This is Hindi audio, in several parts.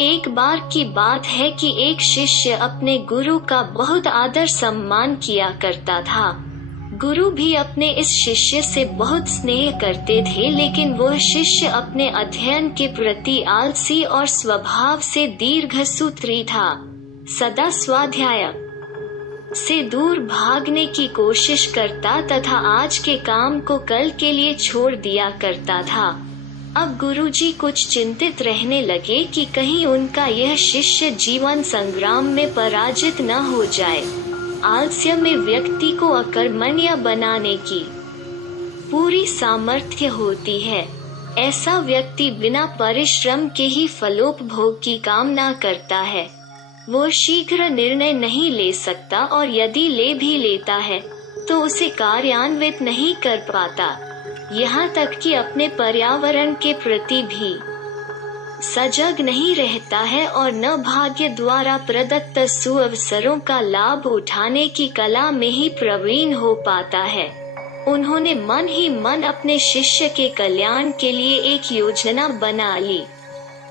एक बार की बात है कि एक शिष्य अपने गुरु का बहुत आदर सम्मान किया करता था। गुरु भी अपने इस शिष्य से बहुत स्नेह करते थे, लेकिन वह शिष्य अपने अध्ययन के प्रति आलसी और स्वभाव से दीर्घसूत्री था। सदा स्वाध्याय से दूर भागने की कोशिश करता तथा आज के काम को कल के लिए छोड़ दिया करता था। अब गुरुजी कुछ चिंतित रहने लगे कि कहीं उनका यह शिष्य जीवन संग्राम में पराजित न हो जाए। आलस्य में व्यक्ति को अकर्मण्य बनाने की पूरी सामर्थ्य होती है। ऐसा व्यक्ति बिना परिश्रम के ही फलोपभोग की कामना करता है। वो शीघ्र निर्णय नहीं ले सकता और यदि ले भी लेता है तो उसे कार्यान्वित नहीं कर पाता। यहाँ तक कि अपने पर्यावरण के प्रति भी सजग नहीं रहता है और न भाग्य द्वारा प्रदत्त सुअवसरों का लाभ उठाने की कला में ही प्रवीण हो पाता है। उन्होंने मन ही मन अपने शिष्य के कल्याण के लिए एक योजना बना ली।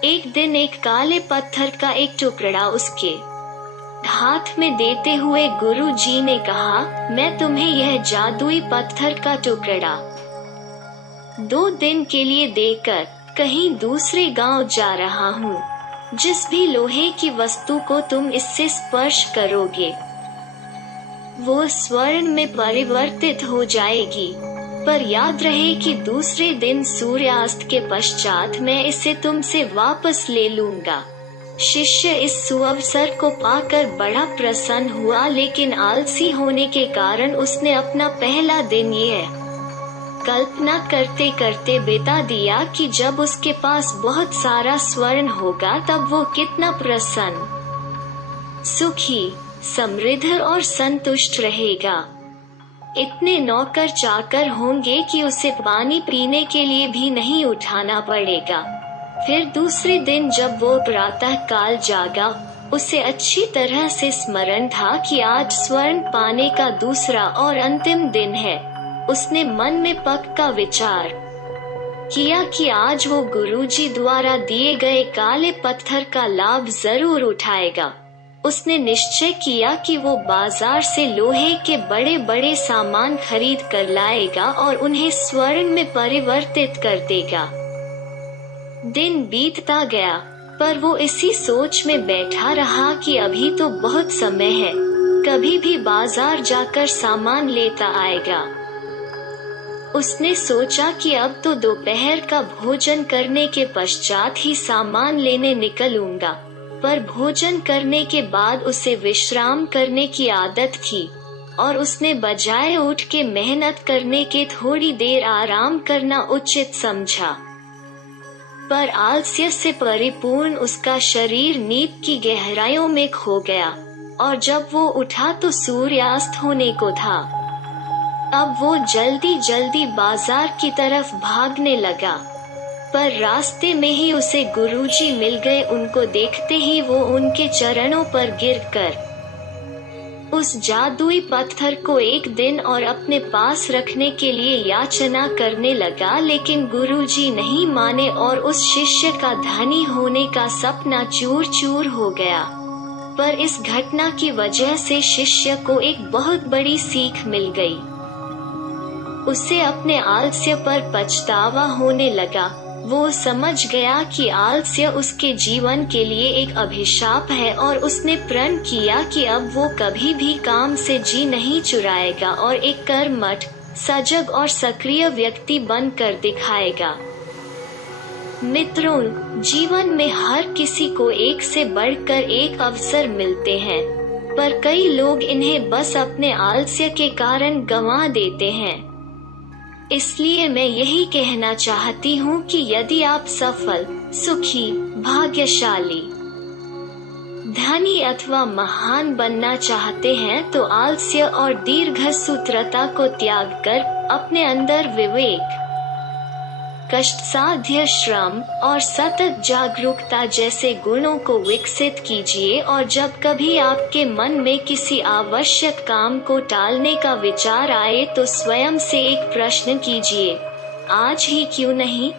एक दिन एक काले पत्थर का एक टुकड़ा उसके हाथ में देते हुए गुरु जी ने कहा, मैं तुम्हें यह जादुई पत्थर का टुकड़ा 2 दिन के लिए देकर कहीं दूसरे गांव जा रहा हूँ। जिस भी लोहे की वस्तु को तुम इससे स्पर्श करोगे वो स्वर्ण में परिवर्तित हो जाएगी, पर याद रहे कि दूसरे दिन सूर्यास्त के पश्चात मैं इसे तुमसे वापस ले लूंगा। शिष्य इस सुअवसर को पाकर बड़ा प्रसन्न हुआ, लेकिन आलसी होने के कारण उसने अपना पहला दिन यह कल्पना करते करते बिता दिया कि जब उसके पास बहुत सारा स्वर्ण होगा तब वो कितना प्रसन्न, सुखी, समृद्ध और संतुष्ट रहेगा। इतने नौकर चाकर होंगे कि उसे पानी पीने के लिए भी नहीं उठाना पड़ेगा। फिर दूसरे दिन जब वो प्रातः काल जागा, उसे अच्छी तरह से स्मरण था कि आज स्वर्ण पाने का दूसरा और अंतिम दिन है। उसने मन में पक्का विचार किया कि आज वो गुरुजी द्वारा दिए गए काले पत्थर का लाभ जरूर उठाएगा। उसने निश्चय किया कि वो बाजार से लोहे के बड़े बड़े सामान खरीद कर लाएगा और उन्हें स्वर्ण में परिवर्तित कर देगा। दिन बीतता गया, पर वो इसी सोच में बैठा रहा कि अभी तो बहुत समय है, कभी भी बाजार जाकर सामान लेता आएगा। उसने सोचा कि अब तो दोपहर का भोजन करने के पश्चात ही सामान लेने निकलूंगा, पर भोजन करने के बाद उसे विश्राम करने की आदत थी और उसने बजाय उठ के मेहनत करने के थोड़ी देर आराम करना उचित समझा। पर आलस्य से परिपूर्ण उसका शरीर नींद की गहराइयों में खो गया और जब वो उठा तो सूर्यास्त होने को था। अब वो जल्दी जल्दी बाजार की तरफ भागने लगा, पर रास्ते में ही उसे गुरुजी मिल गए। उनको देखते ही वो उनके चरणों पर गिरकर उस जादुई पत्थर को एक दिन और अपने पास रखने के लिए याचना करने लगा, लेकिन गुरुजी नहीं माने और उस शिष्य का धनी होने का सपना चूर चूर हो गया। पर इस घटना की वजह से शिष्य को एक बहुत बड़ी सीख मिल गई। उसे अपने आलस्य पर पछतावा होने लगा। वो समझ गया कि आलस्य उसके जीवन के लिए एक अभिशाप है और उसने प्रण किया कि अब वो कभी भी काम से जी नहीं चुराएगा और एक कर्मठ, सजग और सक्रिय व्यक्ति बनकर दिखाएगा। मित्रों, जीवन में हर किसी को एक से बढ़कर एक अवसर मिलते हैं, पर कई लोग इन्हें बस अपने आलस्य के कारण गंवा देते हैं। इसलिए मैं यही कहना चाहती हूँ कि यदि आप सफल, सुखी, भाग्यशाली, धनी अथवा महान बनना चाहते हैं तो आलस्य और दीर्घसूत्रता को त्याग कर अपने अंदर विवेक, कष्टसाध्य श्रम और सतत जागरूकता जैसे गुणों को विकसित कीजिए। और जब कभी आपके मन में किसी आवश्यक काम को टालने का विचार आए तो स्वयं से एक प्रश्न कीजिए, आज ही क्यों नहीं।